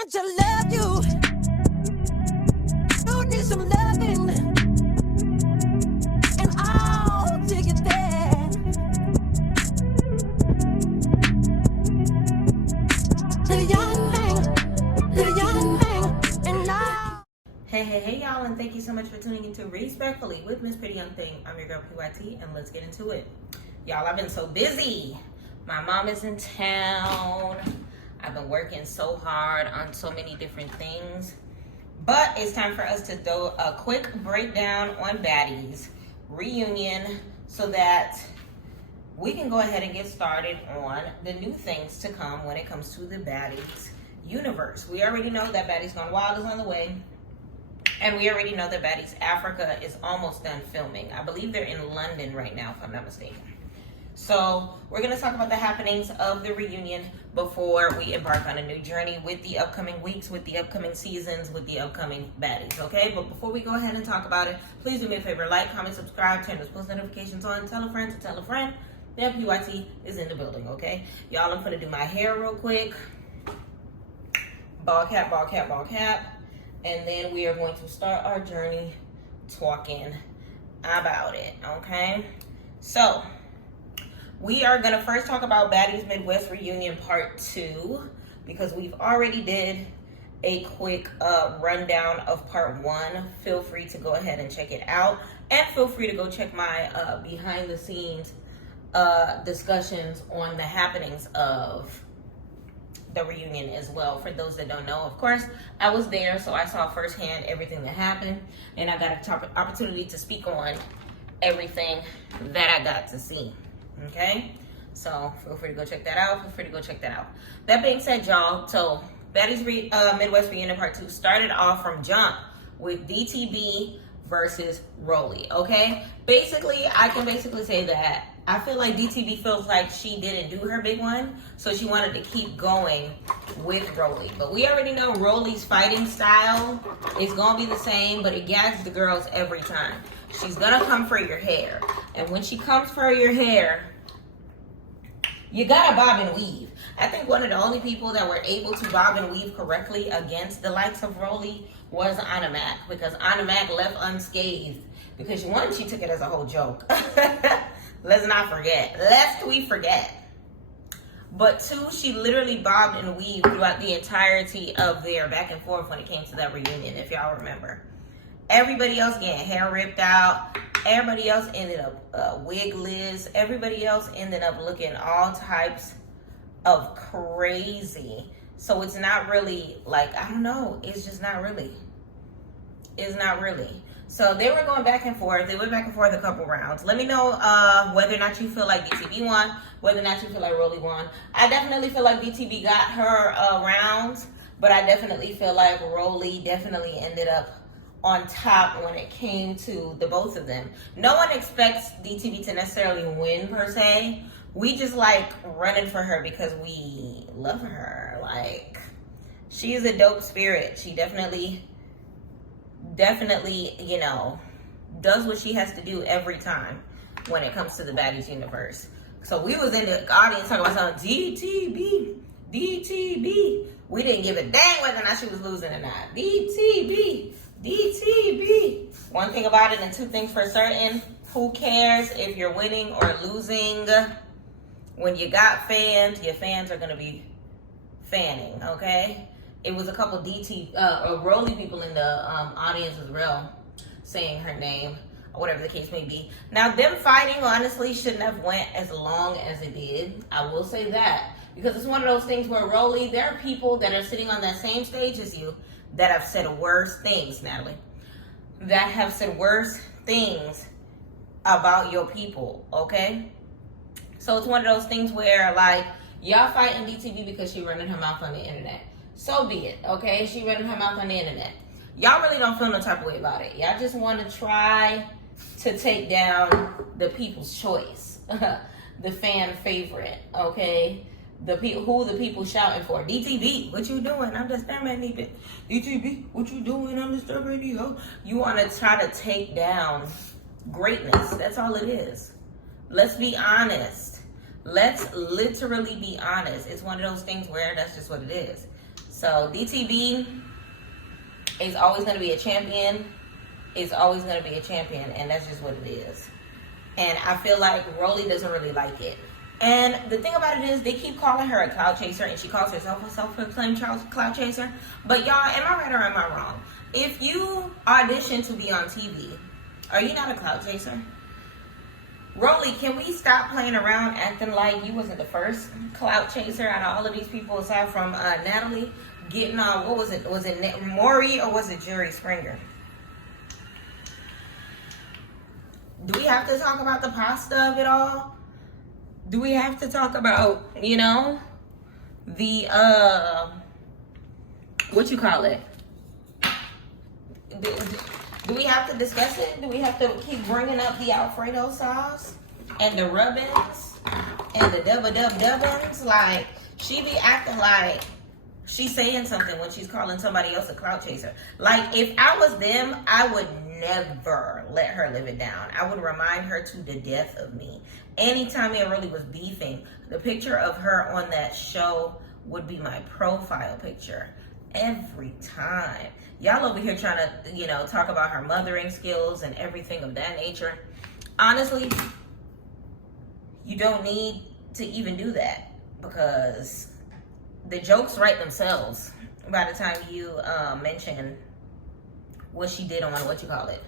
want to love you. You need some loving, and I'll take it there. The young thing, and now. Hey, y'all, and thank you so much for tuning into Respectfully with Miss Pretty Young Thing. I'm your girl, PYT, and let's get into it. Y'all, I've been so busy. My mom is in town. I've been working so hard on so many different things. But it's time for us to do a quick breakdown on Baddies reunion so that we can go ahead and get started on the new things to come when it comes to the Baddies universe. We already know that Baddies Gone Wild is on the way. And we already know that Baddies Africa is almost done filming. I believe they're in London right now, if I'm not mistaken. So we're going to talk about the happenings of the reunion before we embark on a new journey with the upcoming weeks, with the upcoming seasons, with the upcoming Baddies, okay? But before we go ahead and talk about it, please do me a favor, like, comment, subscribe, turn those post notifications on, tell a friend to tell a friend. The PYT is in the building, okay? Y'all, I'm going to do my hair real quick. Ball cap, ball cap, ball cap. And then we are going to start our journey talking about it, okay? So, we are going to first talk about Baddies Midwest Reunion Part 2 because we've already did a quick rundown of Part 1. Feel free to go ahead and check it out. And feel free to go check my behind-the-scenes discussions on the happenings of the reunion as well. For those that don't know, of course, I was there, so I saw firsthand everything that happened, and I got an opportunity to speak on everything that I got to see. Okay, so feel free to go check that out. That being said, y'all, so Baddies Midwest Reunion Part 2 started off from jump with DTB versus Rolley. Okay, basically, I can say that I feel like DTB feels like she didn't do her big one, so she wanted to keep going with Rolley. But we already know Rolley's fighting style is gonna be the same, but it gags the girls every time. She's gonna come for your hair, and when she comes for your hair, you gotta bob and weave. I think one of the only people that were able to bob and weave correctly against the likes of Rolley was Anna Mac, because Anna Mac left unscathed because one, she took it as a whole joke. Let's not forget, lest we forget. But two, she literally bobbed and weaved throughout the entirety of their back and forth when it came to that reunion, if y'all remember. Everybody else getting hair ripped out. Everybody else ended up wigless. Everybody else ended up looking all types of crazy. So it's not really like, I don't know. It's just not really. It's not really. So they were going back and forth. They went back and forth a couple rounds. Let me know whether or not you feel like DTB won, whether or not you feel like Rolley won. I definitely feel like DTB got her rounds, but I definitely feel like Rolley definitely ended up on top when it came to the both of them. No one expects DTB to necessarily win per se. We just like running for her because we love her. Like, she is a dope spirit. She definitely, you know, does what she has to do every time when it comes to the Baddies universe. So we was in the audience talking about something, DTB. We didn't give a dang whether or not she was losing or not. DTB. One thing about it and two things for certain. Who cares if you're winning or losing? When you got fans, your fans are going to be fanning, okay? It was a couple Rolley people in the audience as well saying her name, or whatever the case may be. Now, them fighting, honestly, shouldn't have went as long as it did. I will say that. Because it's one of those things where Rolley, there are people that are sitting on that same stage as you that have said worse things, Natalie. That have said worse things about your people, okay? So it's one of those things where, like, y'all fighting DTB because she running her mouth on the internet. So be it, okay? She running her mouth on the internet. Y'all really don't feel no type of way about it. Y'all just want to try to take down the people's choice, the fan favorite, okay? Who the people shouting for? DTB, what you doing? I'm just staring at DTB, what you doing? I'm just staring at you want to try to take down greatness. That's all it is. Let's be honest. Let's literally be honest. It's one of those things where that's just what it is. So DTB is always going to be a champion. Is always going to be a champion, and that's just what it is. And I feel like Rolley doesn't really like it. And the thing about it is, they keep calling her a cloud chaser, and she calls herself a self-proclaimed cloud chaser. But y'all, am I right or am I wrong? If you audition to be on TV, are you not a cloud chaser? Rolley, can we stop playing around acting like you wasn't the first cloud chaser out of all of these people aside from Natalie getting on, what was it? Was it Maury or was it Jerry Springer? Do we have to talk about the pasta of it all? Do we have to talk about, you know, the, what you call it? Do we have to discuss it? Do we have to keep bringing up the Alfredo sauce and the rubbins and the dubbins? Like, she be acting like she's saying something when she's calling somebody else a clout chaser. Like, if I was them, I would never let her live it down. I would remind her to the death of me. Anytime me and Rolley was beefing, the picture of her on that show would be my profile picture. Every time. Y'all over here trying to, you know, talk about her mothering skills and everything of that nature. Honestly, you don't need to even do that, because the jokes write themselves by the time you mention what she did on, what you call it,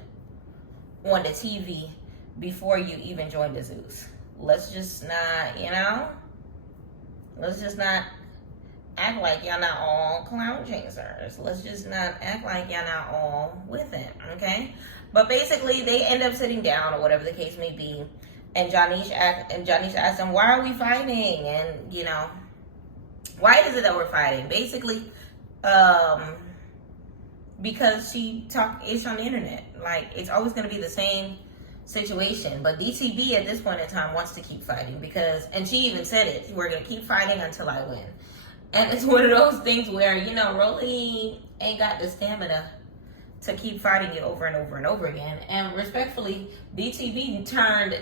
on the TV before you even joined the Zeus. Let's just not, you know, let's just not act like y'all not all clown chasers. Let's just not act like y'all not all with it, okay? But basically, they end up sitting down or whatever the case may be, and Janice asked them, "Why are we fighting?" And you know, why is it that we're fighting? Basically, because it's on the internet. Like, it's always going to be the same situation. But DTB at this point in time wants to keep fighting because, and she even said it, we're going to keep fighting until I win. And it's one of those things where, you know, Rolley ain't got the stamina to keep fighting it over and over and over again. And respectfully, DTB turned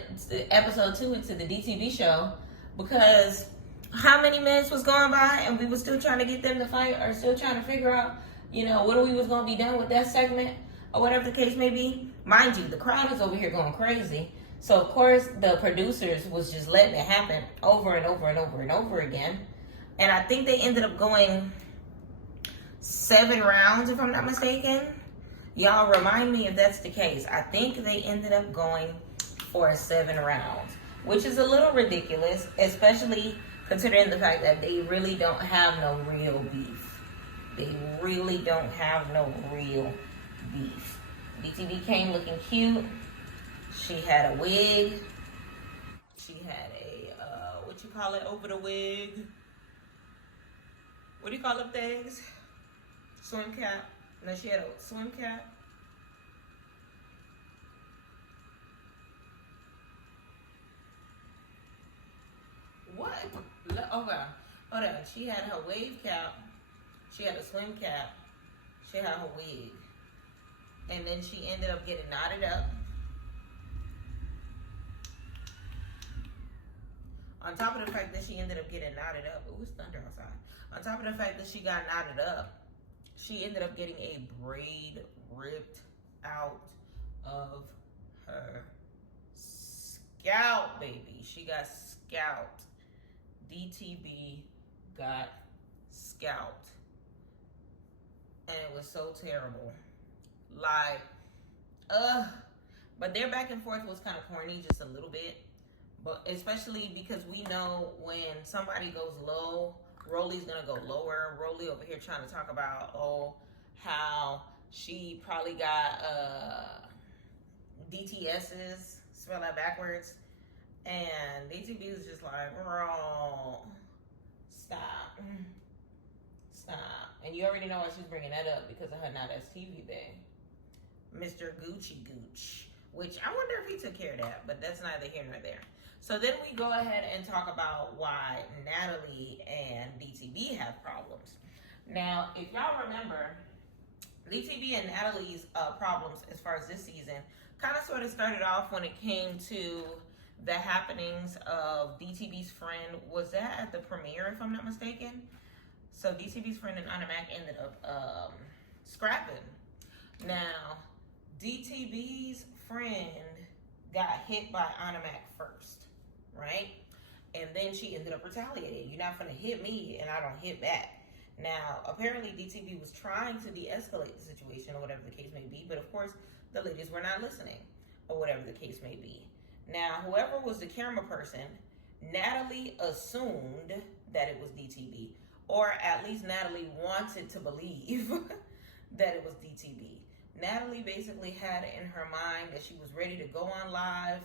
episode 2 into the DTB show because how many minutes was going by and we were still trying to get them to fight, or still trying to figure out, you know, when we was going to be done with that segment or whatever the case may be. Mind you, the crowd is over here going crazy. So, of course, the producers was just letting it happen over and over and over and over again. And I think they ended up going 7 rounds, if I'm not mistaken. Y'all remind me if that's the case. I think they ended up going for 7 rounds, which is a little ridiculous, especially considering the fact that they really don't have no real beef. They really don't have no real beef. DTB came looking cute. She had a wig. She had a, what you call it over the wig? What do you call them things? Swim cap. No, she had a swim cap. What? Okay. Hold on. She had her wave cap. She had a swim cap. She had her wig. And then she ended up getting knotted up. On top of the fact that she ended up getting knotted up. Ooh, it's thunder outside. On top of the fact that she got knotted up, she ended up getting a braid ripped out of her scalp, baby. She got scalped. DTB got scalped. And it was so terrible. Like, but their back and forth was kind of corny just a little bit. But especially because we know when somebody goes low, Rolley's gonna go lower. Rolley over here trying to talk about, how she probably got DTSs, spell that backwards. And DTB was just like, "Bro, stop. And you already know why she's bringing that up, because of her Not As TV thing. Mr. Gucci Gooch, which I wonder if he took care of that, but that's neither here nor there. So then we go ahead and talk about why Natalie and DTB have problems. Now, if y'all remember, DTB and Natalie's problems as far as this season kind of sort of started off when it came to the happenings of DTB's friend. Was that at the premiere, if I'm not mistaken? So DTB's friend and Anna Mac ended up scrapping. Now, DTB's friend got hit by Anna Mac first, right? And then she ended up retaliating. You're not gonna hit me and I don't hit back. Now, apparently DTB was trying to de-escalate the situation or whatever the case may be, but of course the ladies were not listening or whatever the case may be. Now, whoever was the camera person, Natalie assumed that it was DTB, or at least Natalie wanted to believe that it was DTB. Natalie basically had it in her mind that she was ready to go on live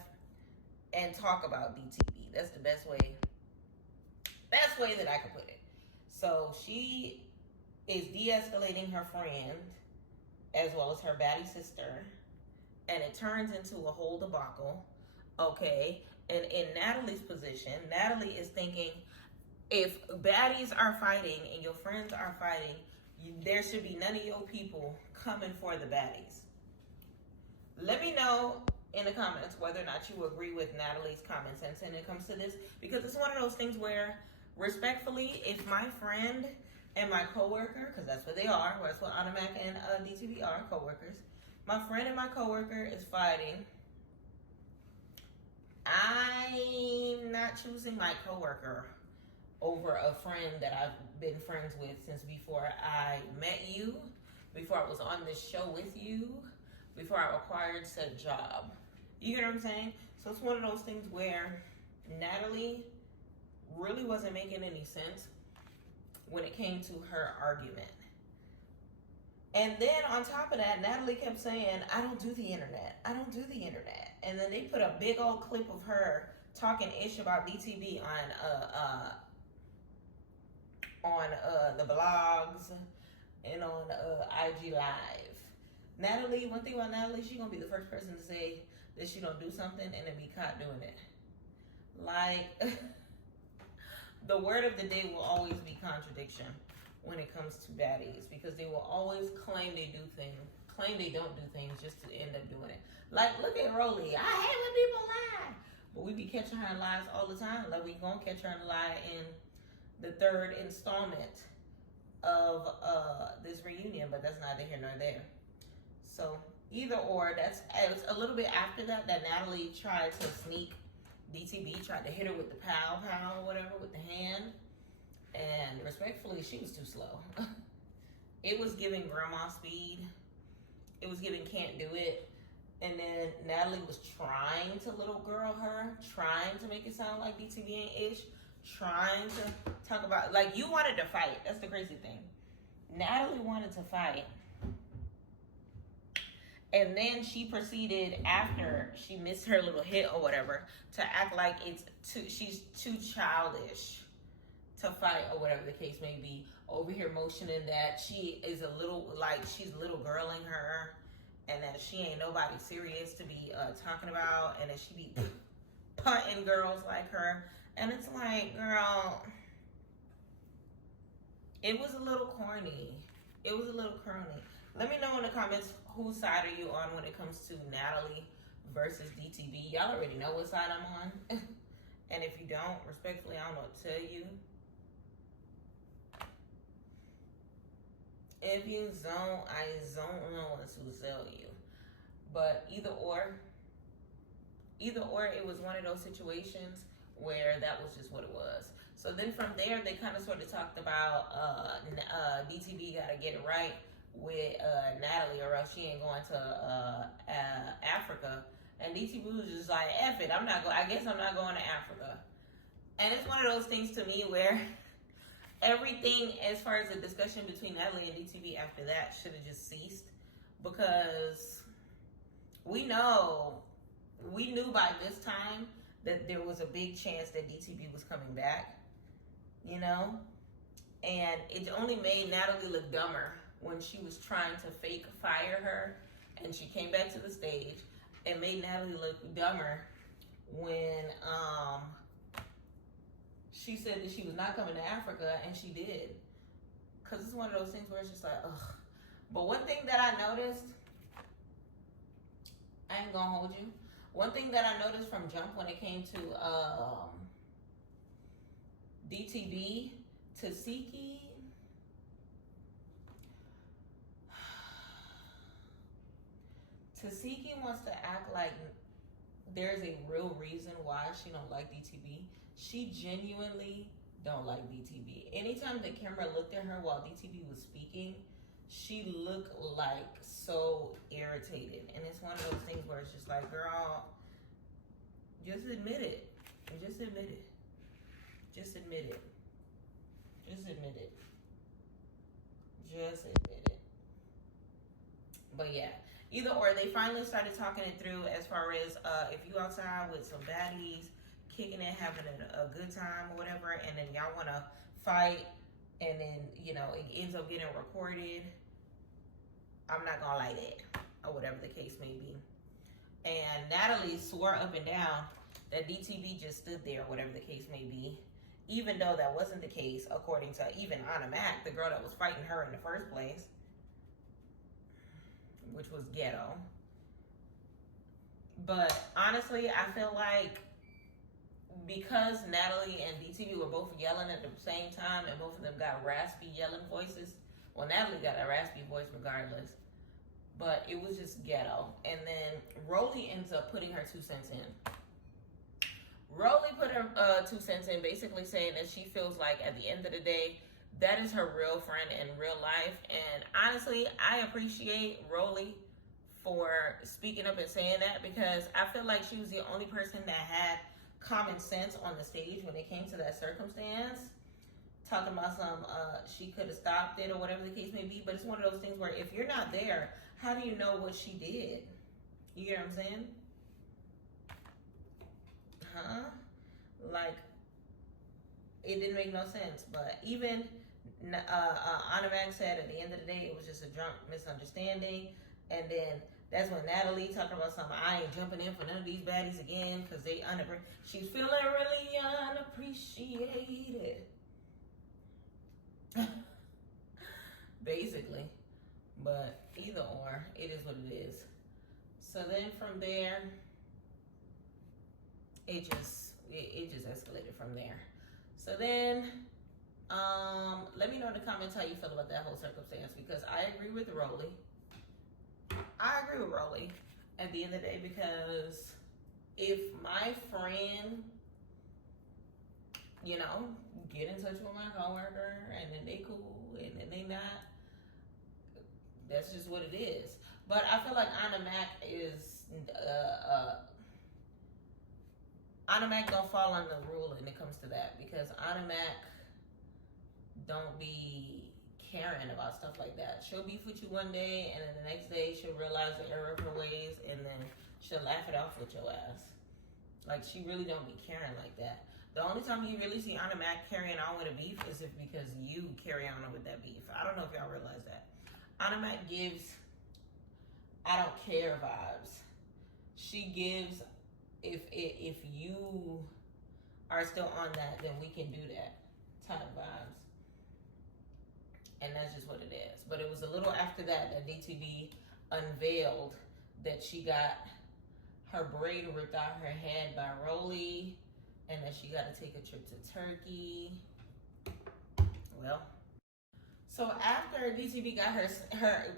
and talk about DTB. That's the best way that I could put it. So she is de-escalating her friend as well as her baddie sister, and it turns into a whole debacle. Okay, and in Natalie's position, Natalie is thinking, if baddies are fighting and your friends are fighting, there should be none of your people coming for the baddies. Let me know in the comments whether or not you agree with Natalie's common sense when it comes to this, because it's one of those things where, respectfully, if my friend and my coworker, because that's what they are, that's what Anna Mac and DTB are, coworkers, my friend and my coworker is fighting, I'm not choosing my coworker over a friend that I've been friends with since before I met you, before I was on this show with you, before I acquired said job. You get what I'm saying? So it's one of those things where Natalie really wasn't making any sense when it came to her argument. And then on top of that, Natalie kept saying, I don't do the internet. I don't do the internet. And then they put a big old clip of her talking ish about DTB on the blogs and on IG Live. Natalie, one thing about Natalie, she's gonna be the first person to say that she don't do something and then be caught doing it. Like, the word of the day will always be contradiction when it comes to baddies, because they will always claim they do things, claim they don't do things just to end up doing it. Like, look at Rolley. I hate when people lie. But we be catching her in lies all the time. Like, we gonna catch her in a lie in the third installment of this reunion, but that's neither here nor there. So either or, it's a little bit after that Natalie tried to sneak. DTB tried to hit her with the pow or whatever with the hand, and respectfully, she was too slow. It was giving grandma speed. It was giving can't do it. And then Natalie was trying to little girl her, trying to make it sound like DTB ain't ish, trying to talk about, like, you wanted to fight. That's the crazy thing. Natalie wanted to fight. And then she proceeded, after she missed her little hit or whatever, to act like she's too childish to fight or whatever the case may be. Over here motioning that she is a little, like, she's little girling her, and that she ain't nobody serious to be talking about, and that she be punting girls like her. And it's like, girl, it was a little corny. It was a little corny. Let me know in the comments whose side are you on when it comes to Natalie versus DTB. Y'all already know what side I'm on. And if you don't, respectfully, I don't know what to tell you. If you don't, I don't know what to tell you. But either or, it was one of those situations where that was just what it was. So then from there, they kind of sort of talked about DTB got to get it right with Natalie, or else she ain't going to Africa. And DTB was just like, F it, I guess I'm not going to Africa. And it's one of those things to me where everything as far as the discussion between Natalie and DTB after that should have just ceased, because we knew by this time that there was a big chance that DTB was coming back, you know? And it only made Natalie look dumber when she was trying to fake fire her, and she came back to the stage, and made Natalie look dumber when she said that she was not coming to Africa, and she did. Because it's one of those things where it's just like, ugh. But one thing that I noticed, I ain't gonna hold you. One thing that I noticed from jump when it came to DTB, Tesehki, Tesehki wants to act like there's a real reason why she don't like DTB. She genuinely don't like DTB. Anytime the camera looked at her while DTB was speaking, she looked like so irritated. And it's one of those things where it's just like, girl, just admit it. Just admit it. Just admit it. Just admit it. Just admit it. But yeah, either or, they finally started talking it through as far as if you outside with some baddies, kicking it, having a good time or whatever, and then y'all want to fight, and then, you know, it ends up getting recorded, I'm not gonna like that, or whatever the case may be. And Natalie swore up and down that DTB just stood there, whatever the case may be, even though that wasn't the case, according to even Anna Mac, the girl that was fighting her in the first place, which was ghetto. But honestly, I feel like because Natalie and DTB were both yelling at the same time, and both of them got raspy yelling voices. Well, Natalie got a raspy voice regardless, but it was just ghetto. And then Rolley ends up putting her 2 cents in. Rolley put her 2 cents in, basically saying that she feels like at the end of the day, that is her real friend in real life. And honestly, I appreciate Rolley for speaking up and saying that, because I feel like she was the only person that had common sense on the stage when it came to that circumstance. Talking about some, she could have stopped it or whatever the case may be. But it's one of those things where if you're not there, how do you know what she did? You get what I'm saying? Huh? Like, it didn't make no sense. But even Anna Mac said at the end of the day, it was just a drunk misunderstanding. And then that's when Natalie talking about something, I ain't jumping in for none of these baddies again because they she's feeling really unappreciated. Basically. But either or, it is what it is. So then from there, it just escalated from there. So then, let me know in the comments how you feel about that whole circumstance, because I agree with Rolley. I agree with Rolley at the end of the day, because if my friend, you know, get in touch with my coworker and then they cool and then they not, that's just what it is. But I feel like Anna Mac is Anna Mac don't fall on the rule when it comes to that, because Anna Mac don't be caring about stuff like that. She'll beef with you one day, and then the next day she'll realize the error of her ways, and then she'll laugh it off with your ass. Like, she really don't be caring like that. The only time you really see Anna Mac carrying on with a beef is if because you carry on with that beef. I don't know if y'all realize that. Anna Mac gives I don't care vibes. She gives if you are still on that, then we can do that type vibes. And that's just what it is. But it was a little after that DTB unveiled that she got her braid ripped out her head by Rolley, and that she got to take a trip to Turkey. Well, so after DTB got her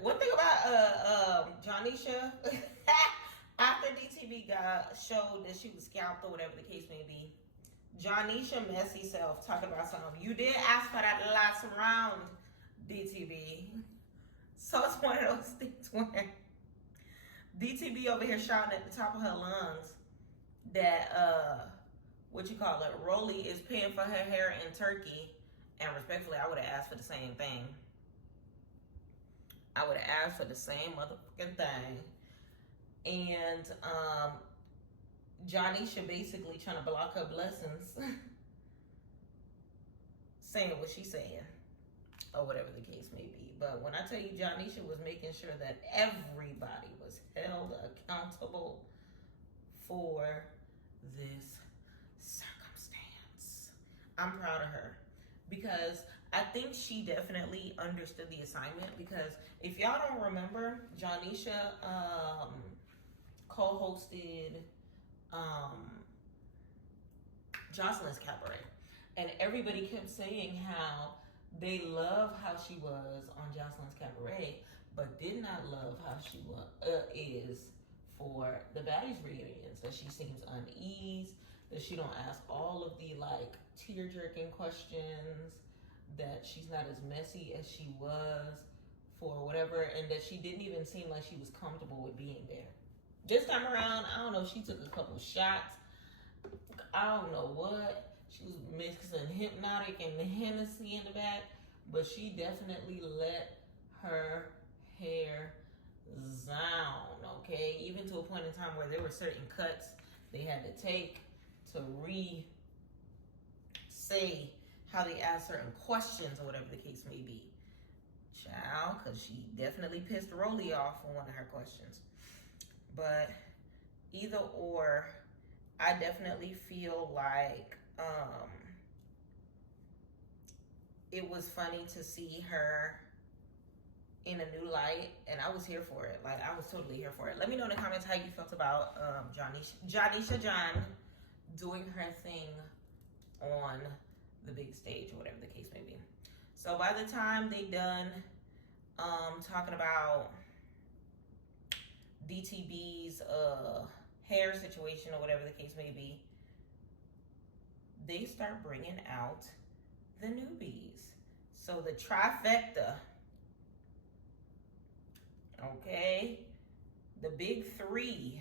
one thing about Jonisha, after DTB showed that she was scalped or whatever the case may be, Jonisha messy self talking about something. You did ask for that last round, DTB. So it's one of those things where DTB over here shouting at the top of her lungs that Rolley is paying for her hair in Turkey. And respectfully, I would have asked for the same thing. I would have asked for the same motherfucking thing. And Jonisha basically trying to block her blessings, saying what she's saying, or whatever the case may be. But when I tell you Jonisha was making sure that everybody was held accountable for this circumstance, I'm proud of her. Because I think she definitely understood the assignment. Because if y'all don't remember, Jonisha co-hosted Jocelyn's Cabaret. And everybody kept saying how they love how she was on Jocelyn's Cabaret, but did not love how she is for the Baddies reunions. That she seems uneasy, that she don't ask all of the like tear-jerking questions, that she's not as messy as she was for whatever, and that she didn't even seem like she was comfortable with being there. This time around, I don't know, she took a couple shots. I don't know what. She was mixing Hypnotic and the Hennessy in the back, but she definitely let her hair down, okay? Even to a point in time where there were certain cuts they had to take to say how they asked certain questions or whatever the case may be. Child, because she definitely pissed Rolley off on one of her questions. But either or, I definitely feel like it was funny to see her in a new light, and I was here for it. Like, I was totally here for it. Let me know in the comments how you felt about Janisha John doing her thing on the big stage or whatever the case may be. So by the time they done talking about DTB's hair situation or whatever the case may be, they start bringing out the newbies. So the trifecta, okay, the big three.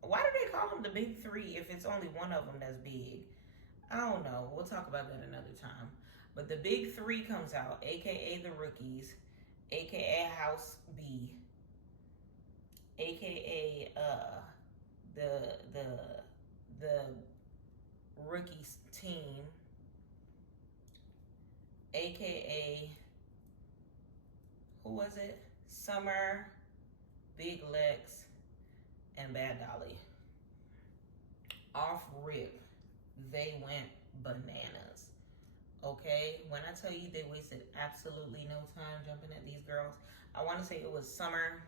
Why do they call them the big three if it's only one of them that's big? I don't know. We'll talk about that another time. But the big three comes out, aka the rookies, aka House B, aka the rookies team, aka who was it? Summer, Big Lex, and Bad Dolly. Off rip, they went bananas. Okay, when I tell you they wasted absolutely no time jumping at these girls, I want to say it was Summer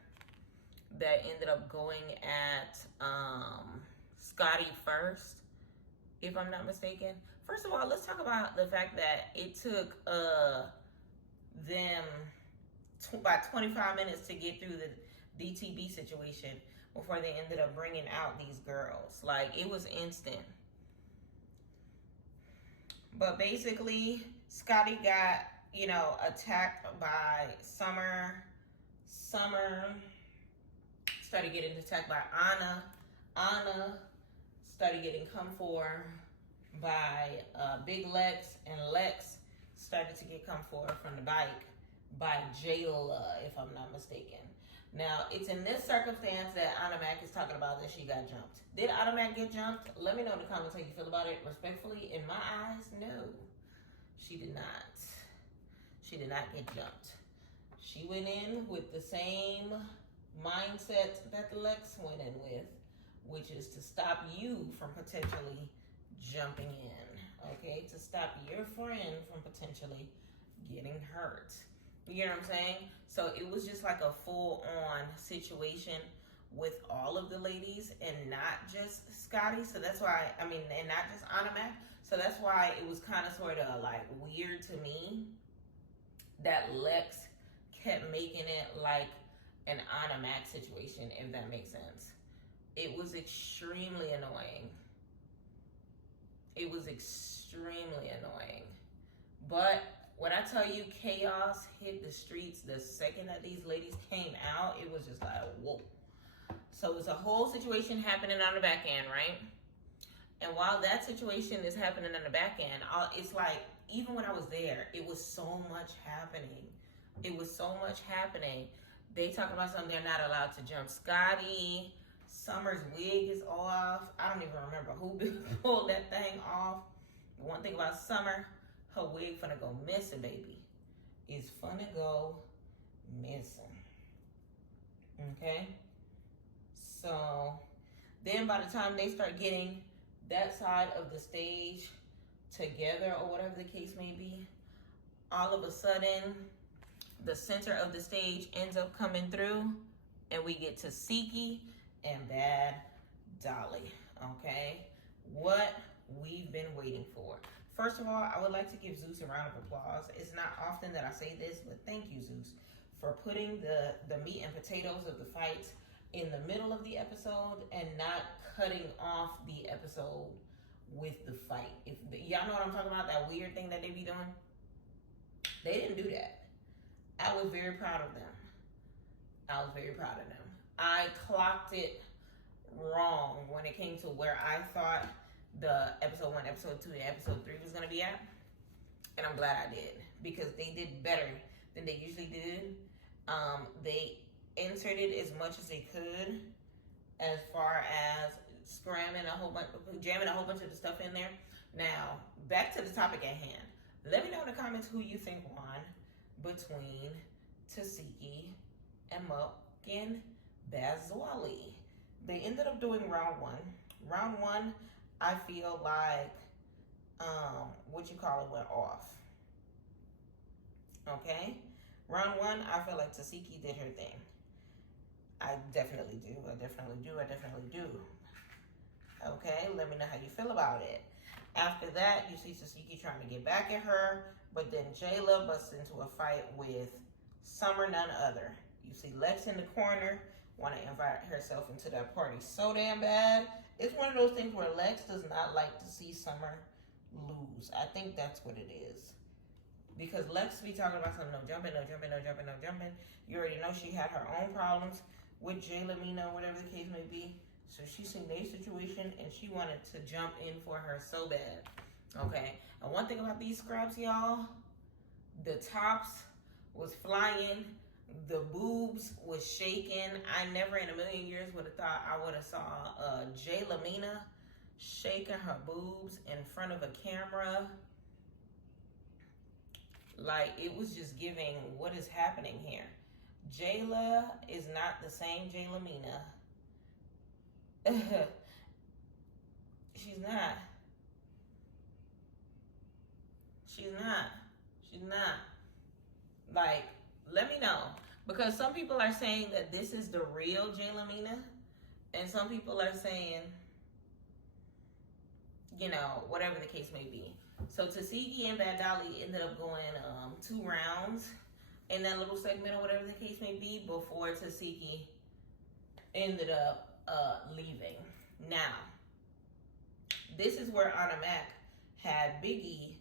that ended up going at Scotty first, if I'm not mistaken. First of all, let's talk about the fact that it took them about 25 minutes to get through the DTB situation before they ended up bringing out these girls. Like, it was instant. But basically, Scotty got, you know, attacked by Summer. Summer started getting attacked by Anna. Anna started getting come for by Big Lex, and Lex started to get come for from the bike by Jayla, if I'm not mistaken. Now, it's in this circumstance that Anna Mac is talking about that she got jumped. Did Anna Mac get jumped? Let me know in the comments how you feel about it. Respectfully, in my eyes, no. She did not. She did not get jumped. She went in with the same mindset that Lex went in with, which is to stop you from potentially jumping in, okay? To stop your friend from potentially getting hurt. You know what I'm saying? So it was just like a full-on situation with all of the ladies and not just Scotty. So that's why, I mean, and not just Anna Mac. So that's why it was kind of sort of like weird to me that Lex kept making it like an Anna Mac situation, if that makes sense. It was extremely annoying. It was extremely annoying. But when I tell you chaos hit the streets the second that these ladies came out, it was just like, whoa. So it's a whole situation happening on the back end, right? And while that situation is happening on the back end, it's like, even when I was there, it was so much happening. It was so much happening. They talking about something they're not allowed to jump. Scotty, Summer's wig is off. I don't even remember who pulled that thing off. The one thing about Summer, her wig finna go missing, baby. It's finna go missing. Okay? So, then by the time they start getting that side of the stage together or whatever the case may be, all of a sudden, the center of the stage ends up coming through and we get Tesehki and Bad Dolly, okay? What we've been waiting for. First of all, I would like to give Zeus a round of applause. It's not often that I say this, but thank you, Zeus, for putting the meat and potatoes of the fights in the middle of the episode and not cutting off the episode with the fight. If y'all know what I'm talking about, that weird thing that they be doing, they didn't do that. I was very proud of them. I clocked it wrong when it came to where I thought the episode 1, episode 2, and episode 3 was gonna be at. And I'm glad I did, because they did better than they usually did. They inserted as much as they could as far as jamming a whole bunch of the stuff in there. Now, back to the topic at hand. Let me know in the comments who you think won between Tesehki and Mukin Bazwali. They ended up doing round 1. Round 1, I feel like went off. Okay? Round 1, I feel like Tesehki did her thing. I definitely do. Okay, let me know how you feel about it. After that, you see Tesehki trying to get back at her, but then Jayla busts into a fight with Summer, none other. You see Lex in the corner, want to invite herself into that party so damn bad. It's one of those things where Lex does not like to see Summer lose. I think that's what it is. Because Lex be talking about something, no jumping. You already know she had her own problems with Jayla, Mina, whatever the case may be. So she seen their situation and she wanted to jump in for her so bad. Okay, and one thing about these scrubs, y'all, the tops was flying, the boobs was shaking. I never in a million years would have thought I would have saw Jayla Mina shaking her boobs in front of a camera. Like, it was just giving, what is happening here? Jayla is not the same Jayla Mina. She's not. Like, let me know. Because some people are saying that this is the real Jayla Mina. And some people are saying, you know, whatever the case may be. So Tesehki and Bad Dolly ended up going 2 rounds in that little segment or whatever the case may be before Tesehki ended up leaving. Now, this is where Anna Mac had Biggie,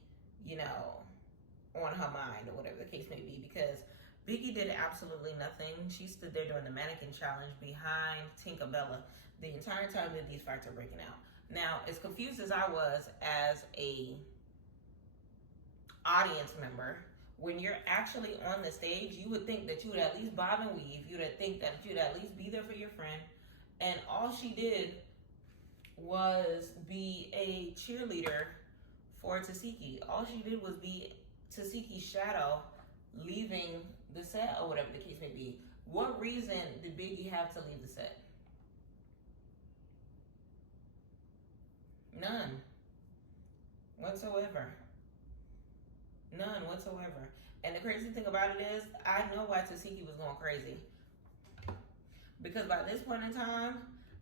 you know, on her mind or whatever the case may be, because Biggie did absolutely nothing. She stood there doing the mannequin challenge behind Tinkerbella the entire time that these fights are breaking out. Now, as confused as I was as a audience member, when you're actually on the stage, you would think that you would at least bob and weave. You would think that you'd at least be there for your friend. And all she did was be a cheerleader for Tesehki. All she did was be Tesehki's shadow leaving the set or whatever the case may be. What reason did Biggie have to leave the set? None whatsoever. None whatsoever. And the crazy thing about it is, I know why Tesehki was going crazy. Because by this point in time,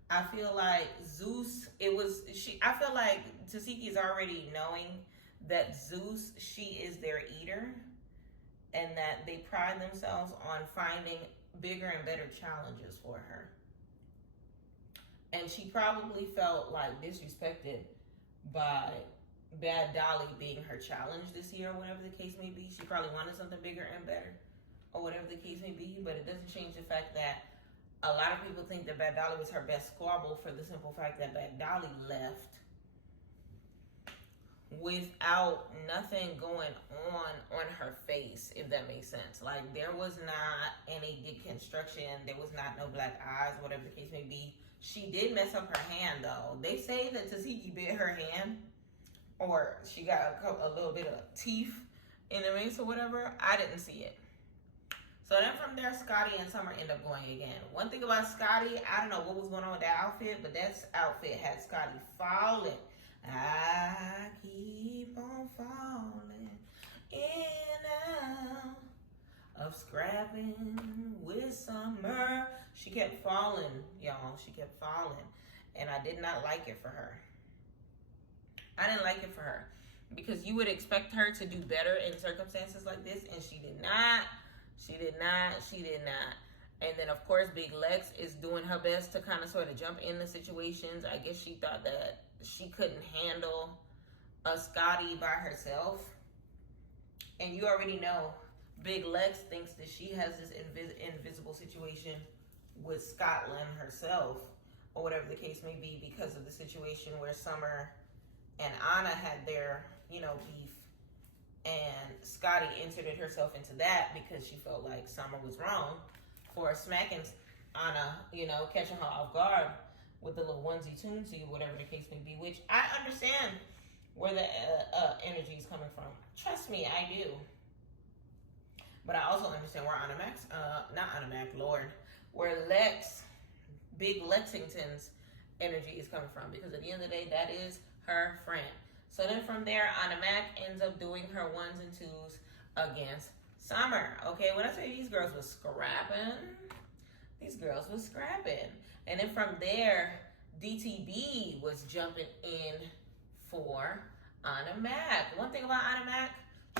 I feel like Zeus, I feel like Tesehki is already knowing that Zeus, she is their eater. And that they pride themselves on finding bigger and better challenges for her. And she probably felt like disrespected by Bad Dolly being her challenge this year, or whatever the case may be. She probably wanted something bigger and better, or whatever the case may be. But it doesn't change the fact that a lot of people think that Bad Dolly was her best squabble, for the simple fact that Bad Dolly left without nothing going on her face, if that makes sense. Like, there was not any deconstruction, there was not no black eyes, whatever the case may be. She did mess up her hand, though. They say that Tesehki bit her hand, or she got a little bit of teeth in the mix or whatever. I didn't see it. So then from there, Scotty and Summer end up going again. One thing about Scotty, I don't know what was going on with that outfit, but that outfit had Scotty falling. I keep on falling in and out of scrapping with Summer. She kept falling, y'all. She kept falling. And I did not like it for her. I didn't like it for her. Because you would expect her to do better in circumstances like this, and she did not. She did not. She did not. And then, of course, Big Lex is doing her best to kind of sort of jump into situations. I guess she thought that she couldn't handle a Scotty by herself. And you already know, Big Lex thinks that she has this invisible situation with Scotland herself, or whatever the case may be, because of the situation where Summer and Anna had their, beef. And Scotty inserted herself into that because she felt like Summer was wrong for smacking Anna, catching her off guard with the little onesie-toonsie, whatever the case may be, which I understand where the energy is coming from. Trust me, I do. But I also understand where where Big Lexington's energy is coming from, because at the end of the day, that is her friend. So then from there, Anna Mac ends up doing her ones and twos against Summer. Okay, when I say these girls was scrapping, And then from there, DTB was jumping in for Anna Mac. One thing about Anna Mac,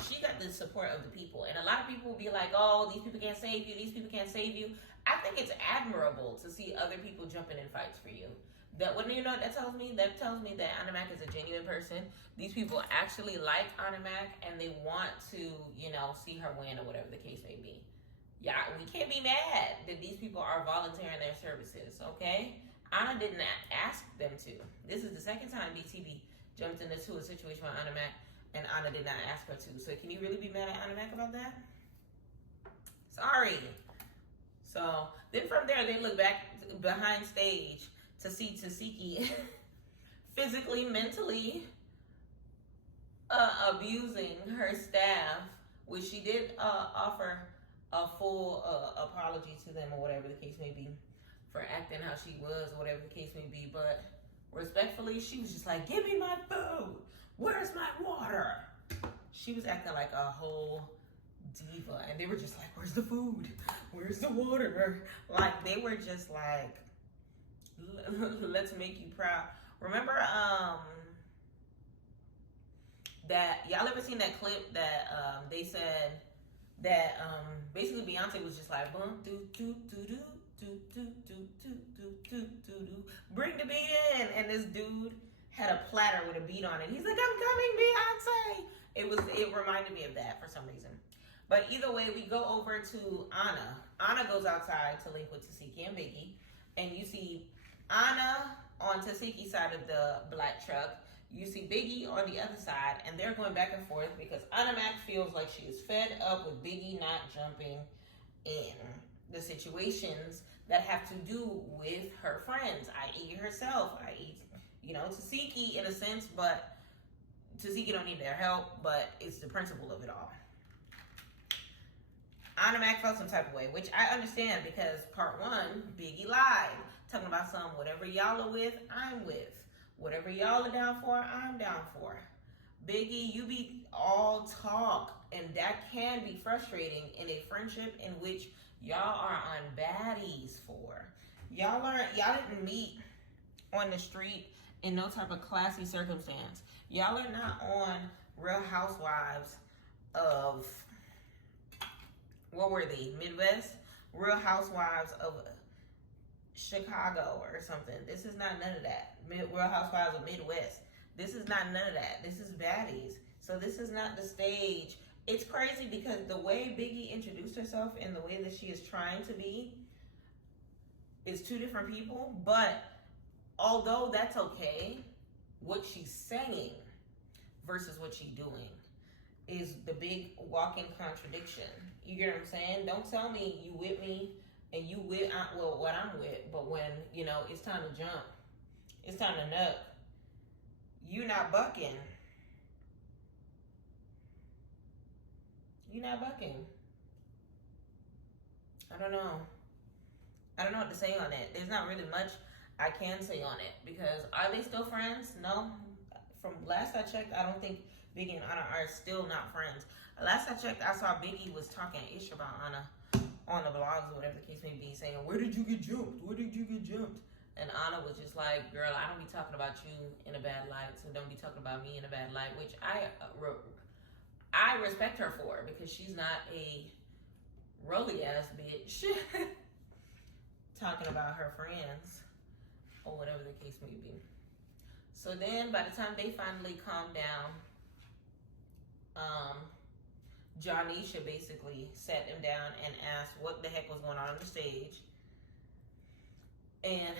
she got the support of the people. And a lot of people will be like, oh, these people can't save you. These people can't save you. I think it's admirable to see other people jumping in fights for you. That what that tells me? That tells me that Anna Mac is a genuine person. These people actually like Anna Mac and they want to, see her win or whatever the case may be. Yeah, we can't be mad that these people are volunteering their services, okay? Anna didn't ask them to. This is the second time DTB jumped into a situation with Anna Mac and Anna did not ask her to. So can you really be mad at Anna Mac about that? Sorry. So then from there, they look back behind stage to see Tesehki physically, mentally abusing her staff, which she did offer a full apology to them or whatever the case may be for acting how she was or whatever the case may be. But respectfully, she was just like, give me my food. Where's my water? She was acting like a whole diva. And they were just like, where's the food? Where's the water? Like, they were just like, let's make you proud. Remember that, y'all ever seen that clip that they said that basically Beyonce was just like, boom, do, do, do, do, do, do, do, do, do, do, do, do, bring the beat in. And this dude had a platter with a beat on it. He's like, I'm coming, Beyonce. It reminded me of that for some reason. But either way, we go over to Anna. Anna goes outside to link with Tesehki and Biggie. And you see Anna on Tesehki's side of the black truck. You see Biggie on the other side. And they're going back and forth because Anna Mac feels like she is fed up with Biggie not jumping in the situations that have to do with her friends, i.e. herself, i.e. Tesehki in a sense, but Tesehki don't need their help, but it's the principle of it all. Anna Mac felt some type of way, which I understand because part one, Biggie lied, talking about whatever y'all are with, I'm with. Whatever y'all are down for, I'm down for. Biggie, you be all talk, and that can be frustrating in a friendship in which y'all are on baddies for. Y'all didn't meet on the street in no type of classy circumstance. Y'all are not on Real Housewives of, what were they, Midwest? Real Housewives of Chicago or something. This is not none of that. Real Housewives of Midwest. This is not none of that. This is baddies. So this is not the stage. It's crazy because the way Biggie introduced herself and the way that she is trying to be is two different people. But although that's okay, what she's saying versus what she's doing is the big walking contradiction. You get what I'm saying? Don't tell me you with me and you with what I'm with, but when it's time to jump, it's time to nut, you not bucking. You're not bucking. I don't know what to say on it. There's not really much I can say on it because are they still friends? No. From last I checked, I don't think Biggie and Anna are still not friends. Last I checked, I saw Biggie was talking ish about Anna on the blogs or whatever the case may be, saying, where did you get jumped? Where did you get jumped? And Anna was just like, girl, I don't be talking about you in a bad light, so don't be talking about me in a bad light, which I respect her for because she's not a Rolley ass bitch talking about her friends or whatever the case may be. So then by the time they finally calm down, Jonisha basically sat them down and asked what the heck was going on the stage. And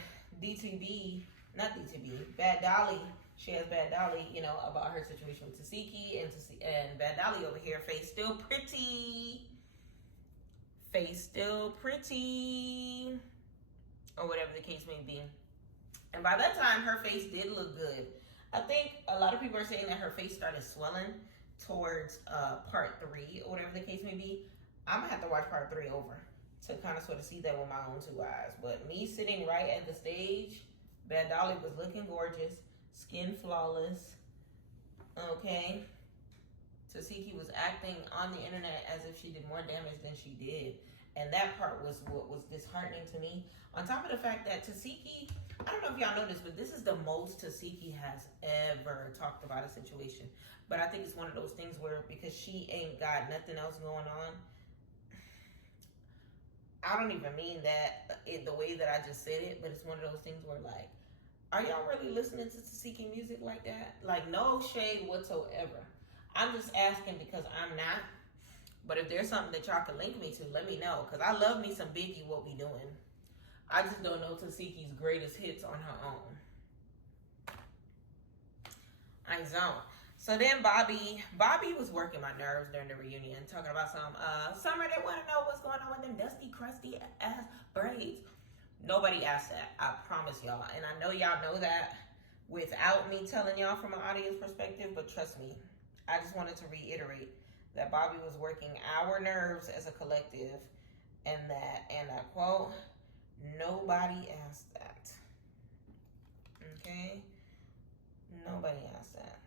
Bad Dolly, she has Bad Dolly, you know, about her situation with Tesehki, and Bad Dolly over here, face still pretty, or whatever the case may be. And by that time, her face did look good. I think a lot of people are saying that her face started swelling towards part 3, or whatever the case may be. I'm gonna have to watch part 3 over to kind of sort of see that with my own 2 eyes. But me sitting right at the stage, Bad Dolly was looking gorgeous, skin flawless, okay? Tesehki was acting on the internet as if she did more damage than she did. And that part was what was disheartening to me. On top of the fact that Tesehki, I don't know if y'all know this, but this is the most Tesehki has ever talked about a situation. But I think it's one of those things where, because she ain't got nothing else going on, I don't even mean that the way that I just said it, but it's one of those things where, like, are y'all really listening to Tesehki music like that? Like, no shade whatsoever. I'm just asking because I'm not. But if there's something that y'all can link me to, let me know. Because I love me some Biggie, what we doing. I just don't know Tesehki's greatest hits on her own. I don't. So then Bobby was working my nerves during the reunion, talking about some, Summer, they want to know what's going on with them dusty, crusty ass braids. Nobody asked that, I promise y'all. And I know y'all know that without me telling y'all from an audience perspective, but trust me, I just wanted to reiterate that Bobby was working our nerves as a collective, and I quote, nobody asked that. Okay? Nobody asked that.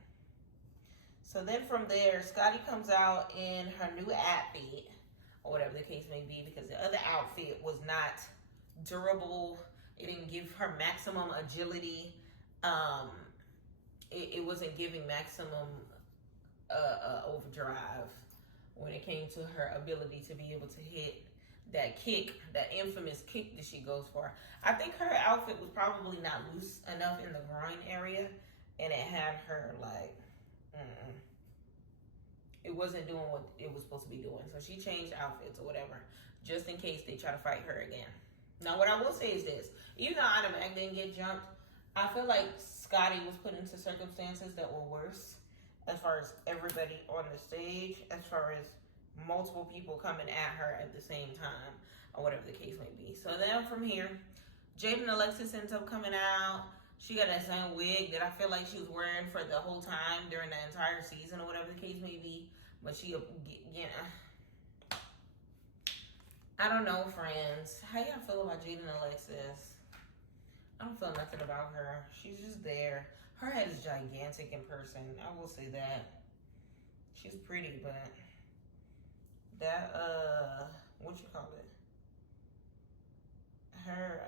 So then from there, Scotty comes out in her new outfit, or whatever the case may be, because the other outfit was not durable. It didn't give her maximum agility. It wasn't giving maximum overdrive when it came to her ability to be able to hit that kick, that infamous kick that she goes for. I think her outfit was probably not loose enough in the groin area, and it had her like, it wasn't doing what it was supposed to be doing. So she changed outfits or whatever, just in case they try to fight her again. Now, what I will say is this: even though Ida Mac didn't get jumped, I feel like Scotty was put into circumstances that were worse, as far as everybody on the stage, as far as multiple people coming at her at the same time, or whatever the case may be. So then from here, Jaden Alexis ends up coming out. She got that same wig that I feel like she was wearing for the whole time during the entire season, or whatever the case may be. But she, you know, I don't know, friends. How y'all feel about Jaden Alexis? I don't feel nothing about her. She's just there. Her head is gigantic in person. I will say that. She's pretty, but that, what you call it? Her,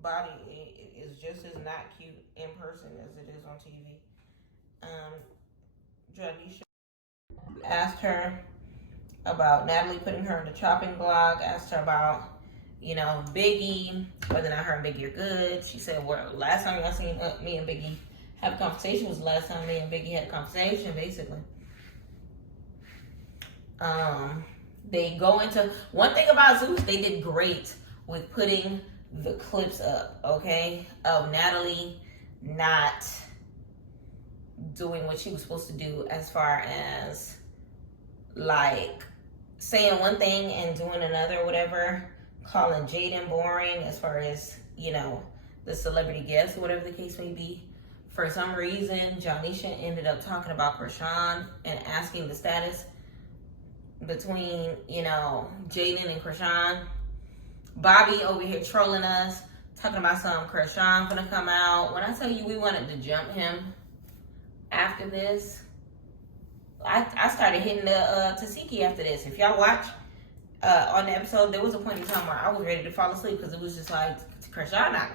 body is just as not cute in person as it is on TV. Jonisha asked her about Natalie putting her in the chopping block, asked her about, you know, Biggie, whether or not her and Biggie are good. She said, well, last time y'all seen me and Biggie have a conversation was the last time me and Biggie had a conversation, basically. They go into, one thing about Zeus, they did great with putting the clips up, okay, of Natalie not doing what she was supposed to do, as far as like saying one thing and doing another or whatever, calling Jaden boring, as far as, you know, the celebrity guest, whatever the case may be. For some reason, Jonisha ended up talking about Krishan and asking the status between, you know, Jaden and Krishan. Bobby over here trolling us, talking about some Krishan gonna come out. When I tell you we wanted to jump him after this, I started hitting the Tesehki after this. If y'all watch on the episode, there was a point in time where I was ready to fall asleep because it was just like, Krishan coming out?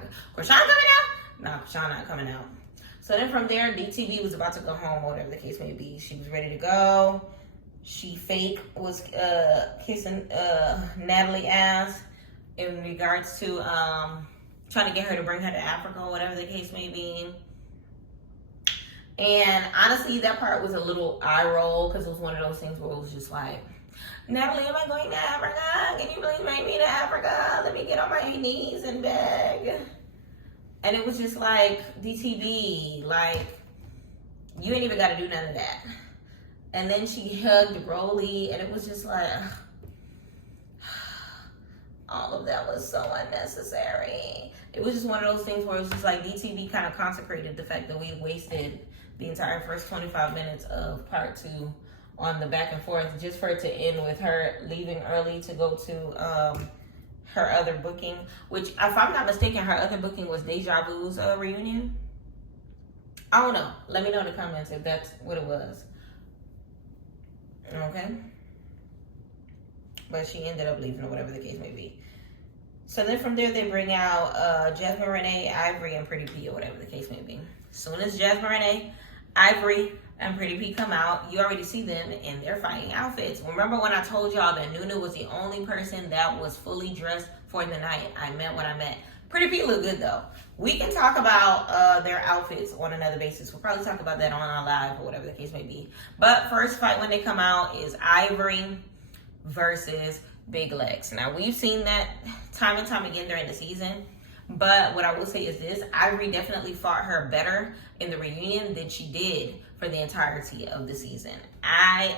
No, Krishan not coming out. So then from there, DTB was about to go home, or whatever the case may be. She was ready to go. she fake was kissing Natalie ass in regards to trying to get her to bring her to Africa or whatever the case may be. And honestly, that part was a little eye roll because it was one of those things where it was just like, Natalie, am I going to Africa? Can you please bring me to Africa? Let me get on my knees and beg. And it was just like, DTB, like, you ain't even got to do none of that. And then she hugged Rolley, and it was just like, all of that was so unnecessary. It was just one of those things where it was just like DTB kind of consecrated the fact that we wasted the entire first 25 minutes of part 2 on the back and forth just for it to end with her leaving early to go to her other booking, which if I'm not mistaken, her other booking was Deja Vu's reunion. I don't know. Let me know in the comments if that's what it was. Okay. But she ended up leaving or whatever the case may be. So then from there, they bring out Jasmine Renee, Ivory, and Pretty P or whatever the case may be. As soon as Jasmine Renee, Ivory, and Pretty P come out, you already see them in their fighting outfits. Remember when I told y'all that Nunu was the only person that was fully dressed for the night? I meant what I meant. Pretty P look good though. We can talk about their outfits on another basis. We'll probably talk about that on our live or whatever the case may be. But first fight when they come out is Ivory versus Big Legs. Now we've seen that time and time again during the season. But what I will say is this, Ivory definitely fought her better in the reunion than she did for the entirety of the season. I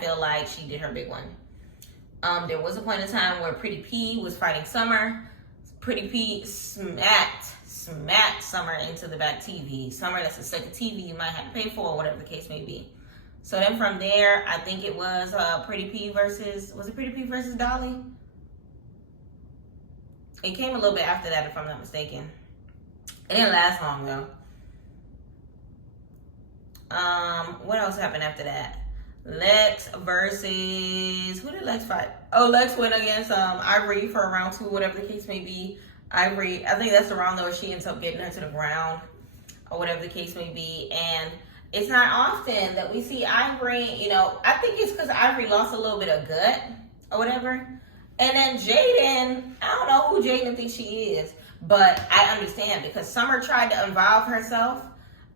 feel like she did her big one. There was a point in time where Pretty P was fighting Summer. Pretty P smacked Summer into the back TV. Summer, that's a second TV you might have to pay for, or whatever the case may be. So then from there, I think it was Pretty P versus, was it Pretty P versus Dolly? It came a little bit after that, if I'm not mistaken. It didn't last long though. What else happened after that? Lex versus, who did Lex fight? Oh, Lex went against Ivory for round 2, whatever the case may be. Ivory, I think that's the round though where she ends up getting her to the ground or whatever the case may be. And it's not often that we see Ivory, you know, I think it's because Ivory lost a little bit of gut or whatever. And then Jaden, I don't know who Jaden thinks she is, but I understand because Summer tried to involve herself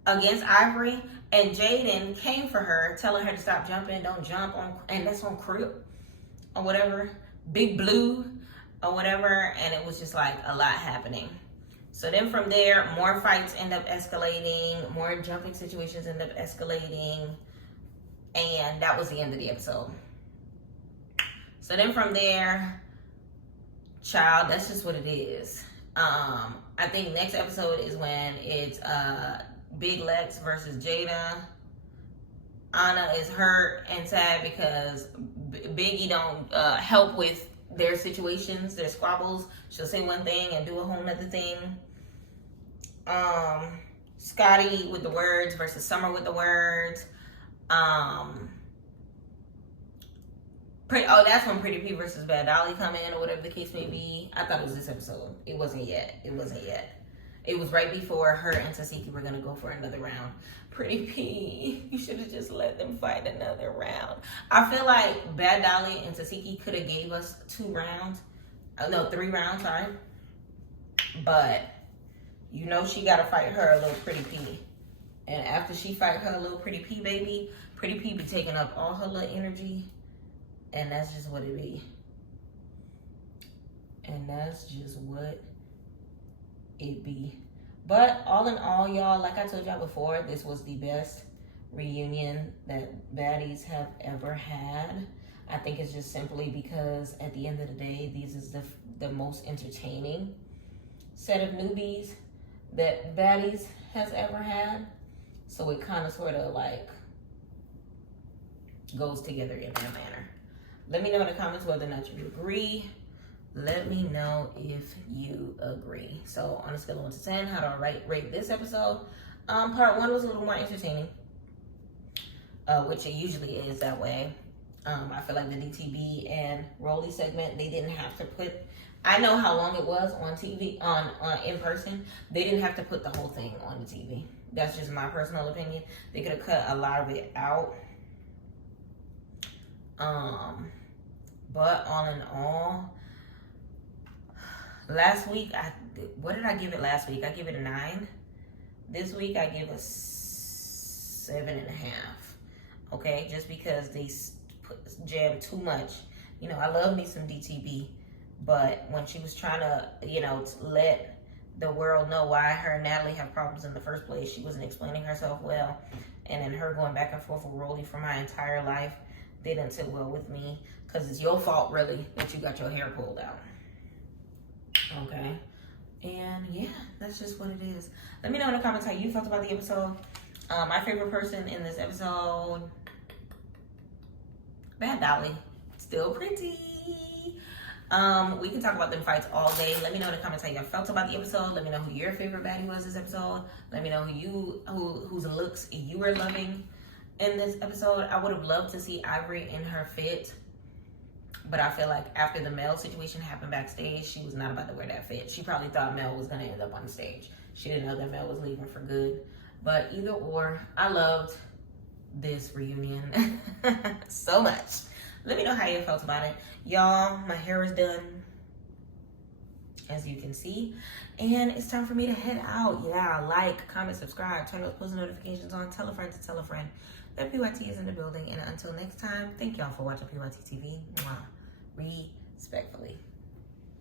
against Ivory, and Jaden came for her, telling her to stop jumping, don't jump on, and that's on Crip or whatever, Big Blue or whatever, and it was just like a lot happening. So then from there, more fights end up escalating, more jumping situations end up escalating, and that was the end of the episode. So then from there, child, that's just what it is. I think next episode is when it's Big Lex versus Jada. Anna is hurt and sad because Biggie don't help with their situations, their squabbles. She'll say one thing and do a whole nother thing. Scotty with the words versus Summer with the words. That's when Pretty P versus Bad Dolly come in or whatever the case may be. I thought it was this episode. It wasn't yet. It was right before her and Tesehki were gonna go for another round. Pretty P, you should have just let them fight another round. I feel like Bad Dolly and Tesehki could have gave us 3 rounds, sorry. But you know she gotta fight her little Pretty P. And after she fight her little Pretty P baby, Pretty P be taking up all her little energy. And that's just what it be. And that's just what it be. But all in all, y'all, like I told y'all before, this was the best reunion that Baddies have ever had. I think it's just simply because at the end of the day, these is the most entertaining set of newbies that Baddies has ever had. So it kind of sort of like goes together in that manner. Let me know in the comments whether or not you agree. Let me know if you agree. So on a scale of 1 to 10, how do I rate this episode? Part 1 was a little more entertaining, which it usually is that way. I feel like the DTB and Rolley segment, they didn't have to put, I know how long it was on TV, on in person. They didn't have to put the whole thing on the TV. That's just my personal opinion. They could have cut a lot of it out. But all in all, last week, what did I give it last week? I give it a 9. This week, I give a 7.5. Okay, just because they jammed too much. You know, I love me some DTB, but when she was trying to, you know, let the world know why her and Natalie have problems in the first place, she wasn't explaining herself well. And then her going back and forth with Rolley for my entire life didn't sit well with me, because it's your fault, really, that you got your hair pulled out. Okay? And yeah, that's just what it is. Let me know in the comments how you felt about the episode. My favorite person in this episode, Bad Dolly. Still pretty. We can talk about them fights all day. Let me know in the comments how you felt about the episode. Let me know who your favorite baddie was this episode. Let me know whose looks you were loving in this episode. I would have loved to see Ivory in her fit, but I feel like after the Mel situation happened backstage, she was not about to wear that fit. She probably thought Mel was going to end up on stage. She didn't know that Mel was leaving for good. But either or, I loved this reunion so much. Let me know how you felt about it. Y'all, my hair is done, as you can see. And it's time for me to head out. Yeah, like, comment, subscribe, turn those post notifications on, tell a friend to tell a friend that PYT is in the building. And until next time, thank y'all for watching PYT TV. Mwah. Respectfully.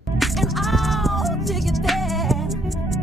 And I'll take it there.